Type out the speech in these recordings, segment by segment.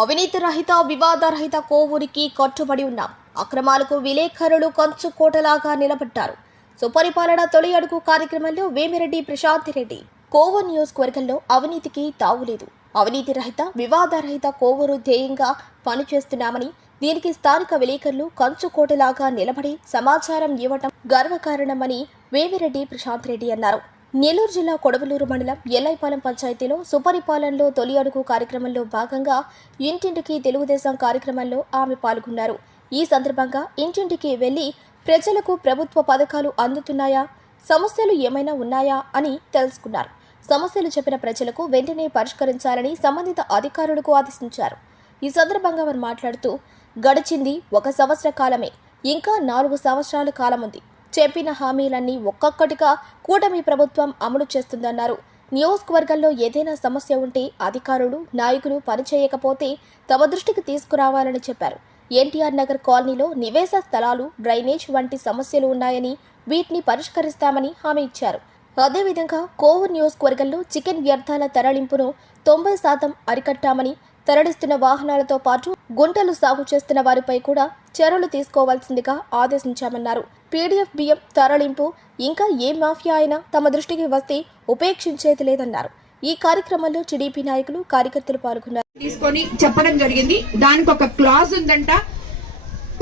అవినీతి రహిత వివాదరహిత కోవూరికి కట్టుబడి ఉన్నాం. అక్రమాలకు విలేకరులు కంచు కోటలాగా నిలబడ్డారు. సుపరిపాలన తొలి అడుగు కార్యక్రమంలో వేమిరెడ్డి ప్రశాంత్ రెడ్డి. కోవూరు నియోజకవర్గంలో అవినీతికి తావులేదు. అవినీతి రహిత వివాదరహిత కోవూరు ధ్యేయంగా పనిచేస్తున్నామని దీనికి స్థానిక విలేకరులు కంచు కోటలాగా నిలబడి సమాచారం ఇవ్వటం గర్వకారణమని వేమిరెడ్డి ప్రశాంత్ రెడ్డి అన్నారు. నెల్లూరు జిల్లా కొడవలూరు మండలం ఎల్లైపాలెం పంచాయతీలో సుపరిపాలనలో తొలి అడుగు కార్యక్రమంలో భాగంగా ఇంటింటికి తెలుగుదేశం కార్యక్రమంలో ఆమె పాల్గొన్నారు. ఈ సందర్భంగా ఇంటింటికి వెళ్ళి ప్రజలకు ప్రభుత్వ పథకాలు అందుతున్నాయా? సమస్యలు ఏమైనా ఉన్నాయా? అని తెలుసుకున్నారు. సమస్యలు చెప్పిన ప్రజలకు వెంటనే పరిష్కరించాలని సంబంధిత అధికారులకు ఆదేశించారు. ఈ సందర్భంగా వారు మాట్లాడుతూ గడిచింది ఒక సంవత్సర కాలమే. ఇంకా నాలుగు సంవత్సరాల కాలం ఉంది చెప్పిన హామీలన్నీ ఒక్కొక్కటిగా కూటమి ప్రభుత్వం అమలు చేస్తుందన్నారు. నియోజకవర్గంలో ఏదైనా సమస్య ఉంటే అధికారులు నాయకులు పనిచేయకపోతే తమ దృష్టికి తీసుకురావాలని చెప్పారు. ఎన్టీఆర్ నగర్ కాలనీలో నివేశ స్థలాలు డ్రైనేజ్ వంటి సమస్యలు ఉన్నాయని వీటిని పరిష్కరిస్తామని హామీ ఇచ్చారు. అదేవిధంగా కోవూరు నియోజకవర్గంలో చికెన్ వ్యర్థాల తరలింపును తొంభై శాతం అరికట్టామని తరలిస్తున్న వాహనాలతో పాటు గుంటలు సాగు చేస్తున్న వారిపై కూడా చర్యలు తీసుకోవాల్సిందిగా ఆదేశించామన్నారు. పీడీఎఫ్ బియ్యం తరలింపు ఇంకా ఏ మాఫియా అయినా తమ దృష్టికి వస్తే ఉపేక్షించేది లేదన్నారు ఈ కార్యక్రమంలో టీడీపీ నాయకులు కార్యకర్తలు పాల్గొన్నారు. తీసుకొని చెప్పడం జరిగింది. దానికి ఒక క్లాజ్ ఉందంట.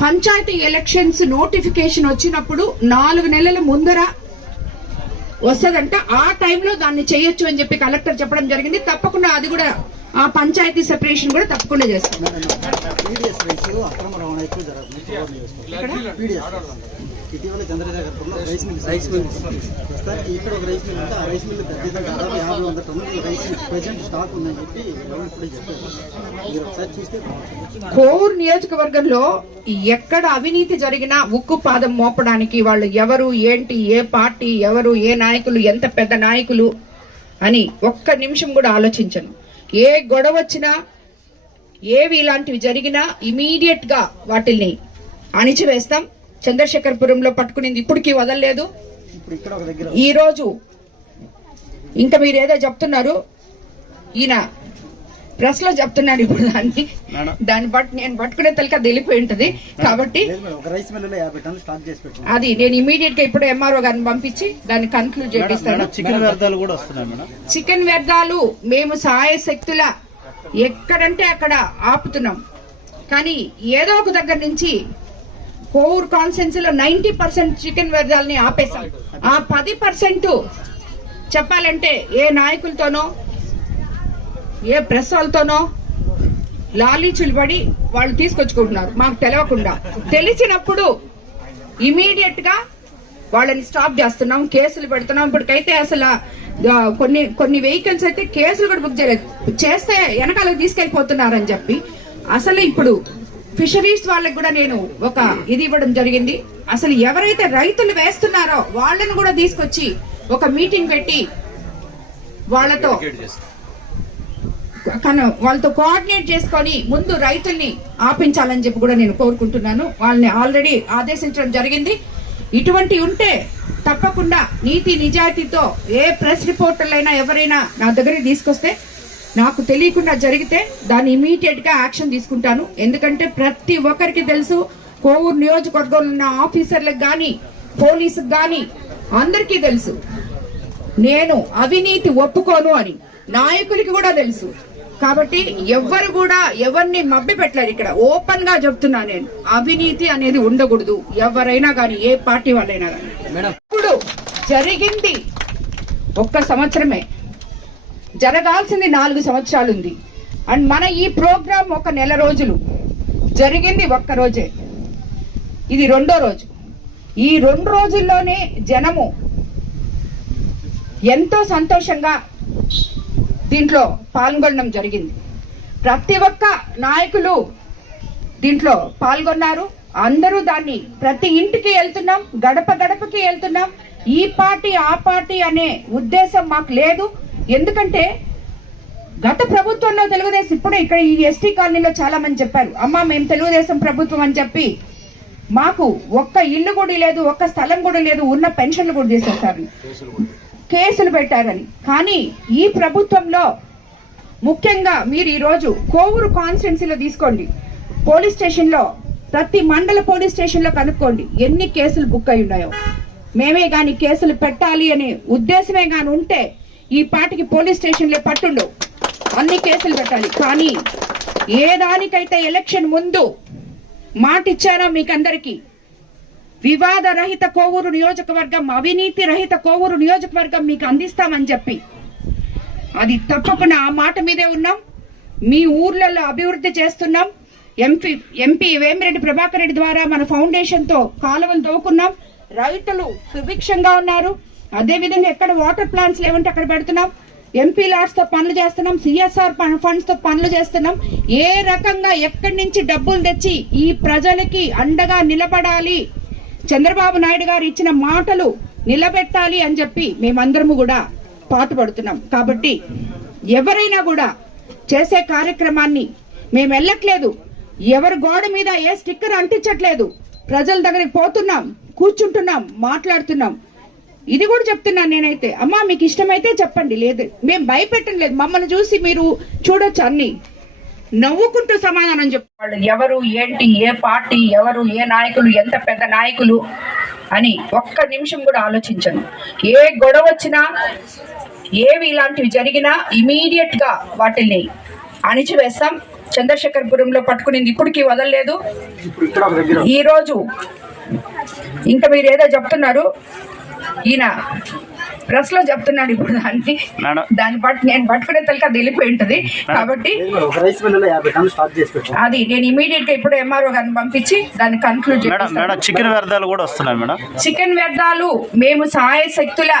పంచాయతీ ఎలక్షన్స్ నోటిఫికేషన్ వచ్చినప్పుడు నాలుగు నెలల ముందర వస్తదంట. ఆ టైంలో దాన్ని చేయొచ్చు అని చెప్పి కలెక్టర్ చెప్పడం జరిగింది. తప్పకుండా అది కూడా ఆ పంచాయతీ సెపరేషన్ కూడా తప్పకుండా చేస్తాం. ఇటీవల చంద్రశేఖరపురంలో రైస్ మిల్ రైస్ మిల్ ప్రస్తుతానికి ఇక్కడ ఒక రైస్ మిల్ ఉంటే ఆ రైస్ మిల్ దాదాపు యాభై వంద టన్నుల రైస్ ప్రజెంట్ స్టాక్ ఉందని చెప్పి ఎవరు ఇప్పుడే చెప్పారు. మీరు ఒకసారి చూస్తే కోర్ నియోజకవర్గంలో ఎక్కడ అవినీతి జరిగినా ఉక్కు పాదం మోపడానికి వాళ్ళు ఎవరు ఏంటి ఏ పార్టీ ఎవరు ఏ నాయకులు ఎంత పెద్ద నాయకులు అని ఒక్క నిమిషం కూడా ఆలోచించను. ఏ గొడవ వచ్చినా ఏవి ఇలాంటివి జరిగినా ఇమీడియట్గా వాటిల్ని అణిచివేస్తాం. చంద్రశేఖరపురంలో పట్టుకునింది. ఇప్పటికీ వదలలేదు. ఇప్పుడు ఇక్కడ ఒక దగ్గర ఈ రోజు ఇంకా మీరు ఏదో చెప్తున్నారు. ఈయన ప్రెస్లో చెప్తున్నాడు ఇప్పుడు దాన్ని. దాన్ని బట్టి నేను పట్టుకునే తలక తెలిపోయి ఉంటది. కాబట్టి లేదు మేడం, ఒక రైస్ మిల్లులో యాభై టన్నులు స్టాక్ చేసి పెట్టుకున్నాం అది నేను ఇమీడియట్గా ఇప్పుడు ఎంఆర్ఓ గారిని పంపించి దాన్ని కన్క్లూడ్ చేపిస్తాను. చికెన్ వ్యర్థాలు కూడా చికెన్ వ్యర్థాలు మేము సహాయ శక్తుల ఎక్కడంటే అక్కడ ఆపుతున్నాం. కానీ ఏదో ఒక దగ్గర నుంచి కోవూర్ కాన్సెన్స్లో నైన్టీ పర్సెంట్ చికెన్ వ్యర్థాలని ఆపేశాం. ఆ పది పర్సెంట్ చెప్పాలంటే ఏ నాయకులతోనో ఏ ప్రెస్ వాళ్ళతోనో లాలీచులు పడి వాళ్ళు తీసుకొచ్చుకుంటున్నారు. మాకు తెలియకుండా తెలిసినప్పుడు ఇమీడియట్గా వాళ్ళని స్టాప్ చేస్తున్నాం కేసులు పెడుతున్నాం. ఇప్పటికైతే అసలు కొన్ని కొన్ని వెహికల్స్ అయితే కేసులు కూడా బుక్ చేయలేదు. చేస్తే వెనకాలకు తీసుకెళ్ళిపోతున్నారని చెప్పి అసలు ఇప్పుడు ఫిషరీస్ వాళ్ళకి కూడా నేను ఒక ఇది ఇవ్వడం జరిగింది. అసలు ఎవరైతే రైతులు వేస్తున్నారో వాళ్ళని కూడా తీసుకొచ్చి ఒక మీటింగ్ పెట్టి వాళ్ళతో వాళ్ళతో కోఆర్డినేట్ చేసుకొని ముందు రైతుల్ని ఆపించాలని చెప్పి కూడా నేను కోరుకుంటున్నాను. వాళ్ళని ఆల్రెడీ ఆదేశించడం జరిగింది. ఇటువంటి ఉంటే తప్పకుండా నీతి నిజాయితీతో ఏ ప్రెస్ రిపోర్టర్లైనా ఎవరైనా నా దగ్గరికి తీసుకొస్తే నాకు తెలియకుండా జరిగితే దాన్ని ఇమీడియట్గా యాక్షన్ తీసుకుంటాను. ఎందుకంటే ప్రతి ఒక్కరికి తెలుసు కోవూరు నియోజకవర్గంలో ఉన్న ఆఫీసర్లకు గాని పోలీసుకు గాని అందరికీ తెలుసు. నేను అవినీతి ఒప్పుకోను అని నాయకులకి కూడా తెలుసు. కాబట్టి ఎవ్వరు కూడా ఎవరిని మభ్య పెట్టలేరు ఇక్కడ. ఓపెన్గా చెప్తున్నా నేను. అవినీతి అనేది ఉండకూడదు. ఎవరైనా కానీ ఏ పార్టీ వాళ్ళైనా కానీ ఇప్పుడు జరిగింది ఒక్క సంవత్సరమే. జరగాల్సింది నాలుగు సంవత్సరాలు ఉంది అండ్ మన ఈ ప్రోగ్రాం ఒక నెల రోజులు. జరిగింది ఒక్క రోజే. ఇది రెండో రోజు. ఈ రెండు రోజుల్లోనే జనము ఎంతో సంతోషంగా దీంట్లో పాల్గొనడం జరిగింది. ప్రతి ఒక్క నాయకులు దీంట్లో పాల్గొన్నారు. అందరూ దాన్ని ప్రతి ఇంటికి వెళ్తున్నాం గడప గడపకి వెళ్తున్నాం. ఈ పార్టీ ఆ పార్టీ అనే ఉద్దేశం మాకు లేదు. ఎందుకంటే గత ప్రభుత్వంలో తెలుగుదేశం ఇప్పుడు ఇక్కడ ఈ ఎస్టీ కాలనీలో చాలా మంది చెప్పారు అమ్మా మేము తెలుగుదేశం ప్రభుత్వం అని చెప్పి మాకు ఒక్క ఇల్లు కూడా లేదు ఒక్క స్థలం కూడా లేదు ఉన్న పెన్షన్లు కూడా తీసేశారు కేసులు పెట్టారని. కానీ ఈ ప్రభుత్వంలో ముఖ్యంగా మీరు ఈరోజు కోవూరు కాన్స్టిట్యున్సీలో తీసుకోండి. పోలీస్ స్టేషన్లో ప్రతి మండల పోలీస్ స్టేషన్లో కనుక్కోండి ఎన్ని కేసులు బుక్ అయి ఉన్నాయో. మేమే కానీ కేసులు పెట్టాలి అనే ఉద్దేశమే కానీ ఉంటే ఈ పాటికి పోలీస్ స్టేషన్లే పట్టుండు. అన్ని కేసులు పెట్టాలి. కానీ ఏ దానికైతే ఎలక్షన్ ముందు మాట ఇచ్చానో మీకందరికీ వివాద రహిత కోవూరు నియోజకవర్గం అవినీతి రహిత కోవూరు నియోజకవర్గం మీకు అందిస్తామని చెప్పి అది తప్పకుండా ఆ మాట మీదే ఉన్నాం. మీ ఊర్లలో అభివృద్ధి చేస్తున్నాం. ఎంపీ ఎంపీ వేమిరెడ్డి ప్రభాకర్ రెడ్డి ద్వారా మన ఫౌండేషన్తో కాలువలు దోకున్నాం రైతులు సుభిక్షంగా ఉన్నారు. అదే విధంగా ఎక్కడ వాటర్ ప్లాంట్స్ లేవంటే అక్కడ పెడుతున్నాం. ఎంపీ లాడ్స్తో పనులు చేస్తున్నాం సిఎస్ఆర్ ఫండ్స్తో పనులు చేస్తున్నాం. ఏ రకంగా ఎక్కడి నుంచి డబ్బులు తెచ్చి ఈ ప్రజలకి అండగా నిలబడాలి? చంద్రబాబు నాయుడు గారు ఇచ్చిన మాటలు నిలబెట్టాలి అని చెప్పి మేమందరము కూడా పాటుపడుతున్నాం. కాబట్టి ఎవరైనా కూడా చేసే కార్యక్రమాన్ని మేము వెళ్ళట్లేదు ఎవరి గోడ మీద ఏ స్టిక్కర్ అంటించట్లేదు. ప్రజల దగ్గరికి పోతున్నాం కూర్చుంటున్నాం మాట్లాడుతున్నాం. ఇది కూడా చెప్తున్నాను నేనైతే. అమ్మా మీకు ఇష్టమైతే చెప్పండి. లేదు మేము భయపెట్టం లేదు. మమ్మల్ని చూసి మీరు చూడొచ్చు అన్ని. నవ్వుకుంటూ సమాధానం చెప్పాళ్ళు ఎవరు ఏంటి ఏ పార్టీ ఎవరు ఏ నాయకులు ఎంత పెద్ద నాయకులు అని ఒక్క నిమిషం కూడా ఆలోచించను. ఏ గొడవ వచ్చినా ఏవి ఇలాంటివి జరిగినా ఇమీడియట్గా వాటిని అణిచివేస్తాం. చంద్రశేఖర్పురంలో పట్టుకునింది ఇప్పటికీ వదలలేదు. ఈ రోజు ఇంకా మీరు ఏదో చెప్తున్నారు. ఈయన ప్రెస్లో చెప్తున్నాడు ఇప్పుడు దాన్ని. మేడం. దాన్ని బట్టి నేను పట్టుకునే తలక అది వెళ్ళిపోయి ఉంటది కాబట్టి అది నేను ఇమీడియట్గా ఇప్పుడు ఎంఆర్ఓ గారిని పంపించి దాన్ని కన్క్లూడ్ మేడం మేడం చికెన్ వ్యర్థాలు కూడా వస్తున్నాయి మేడం. చికెన్ వ్యర్థాలు మేము సహాయ శక్తుల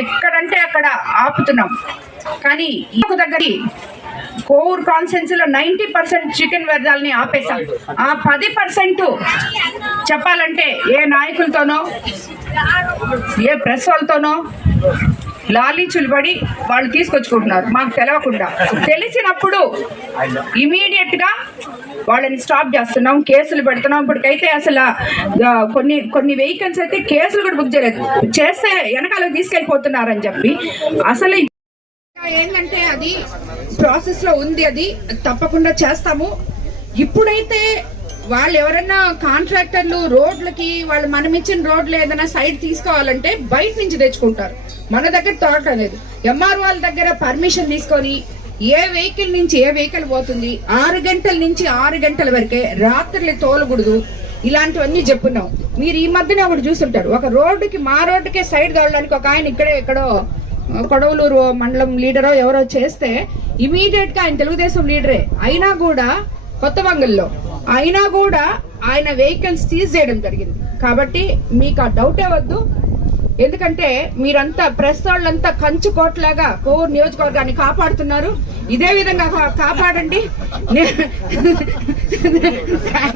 ఎక్కడంటే అక్కడ ఆపుతున్నాం. కానీ ఈ దగ్గర కోవూర్ కాన్సెన్సీలో నైంటీ పర్సెంట్ చికెన్ వ్యర్థాలని ఆపేశాం. ఆ పది పర్సెంట్ చెప్పాలంటే ఏ నాయకులతోనో ఏ ప్రెస్ వాళ్ళతోనో లాలీచులు పడి వాళ్ళు తీసుకొచ్చుకుంటున్నారు. మాకు తెలవకుండా. తెలిసినప్పుడు ఇమీడియట్గా వాళ్ళని స్టాప్ చేస్తున్నాం కేసులు పెడుతున్నాం. ఇప్పటికైతే అసలు కొన్ని కొన్ని వెహికల్స్ అయితే కేసులు కూడా బుక్ చేయలేదు. చేస్తే వెనకాల తీసుకెళ్ళిపోతున్నారని చెప్పి అసలు ఏంటంటే అది ప్రాసెస్లో ఉంది అది. తప్పకుండా చేస్తాము. ఇప్పుడైతే వాళ్ళు ఎవరన్నా కాంట్రాక్టర్లు రోడ్లకి వాళ్ళు మనం ఇచ్చిన రోడ్లు ఏదైనా సైడ్ తీసుకోవాలంటే బయట నుంచి తెచ్చుకుంటారు. మన దగ్గర తోట లేదు. ఎంఆర్ వాళ్ళ దగ్గర పర్మిషన్ తీసుకొని ఏ వెహికల్ నుంచి ఏ వెహికల్ పోతుంది ఆరు గంటల నుంచి ఆరు గంటల వరకే రాత్రులు తోలకూడదు. ఇలాంటివన్నీ చెప్పున్నాం. మీరు ఈ మధ్యన ఒకటి చూస్తుంటారు ఒక రోడ్డుకి మా రోడ్డుకే సైడ్ కావడానికి ఒక ఆయన ఇక్కడే ఎక్కడో కొడవలూరు మండలం లీడరో ఎవరో చేస్తే ఇమీడియట్గా ఆయన తెలుగుదేశం లీడరే. అయినా కూడా కొత్త వంగల్లో. అయినా కూడా ఆయన వెహికల్స్ సీజ్ చేయడం జరిగింది. కాబట్టి మీకు ఆ డౌటే వద్దు. ఎందుకంటే మీరంతా ప్రెస్ వాళ్ళంతా కంచు కోట్లాగా కోవూరు నియోజకవర్గాన్ని కాపాడుతున్నారు. ఇదే విధంగా కాపాడండి.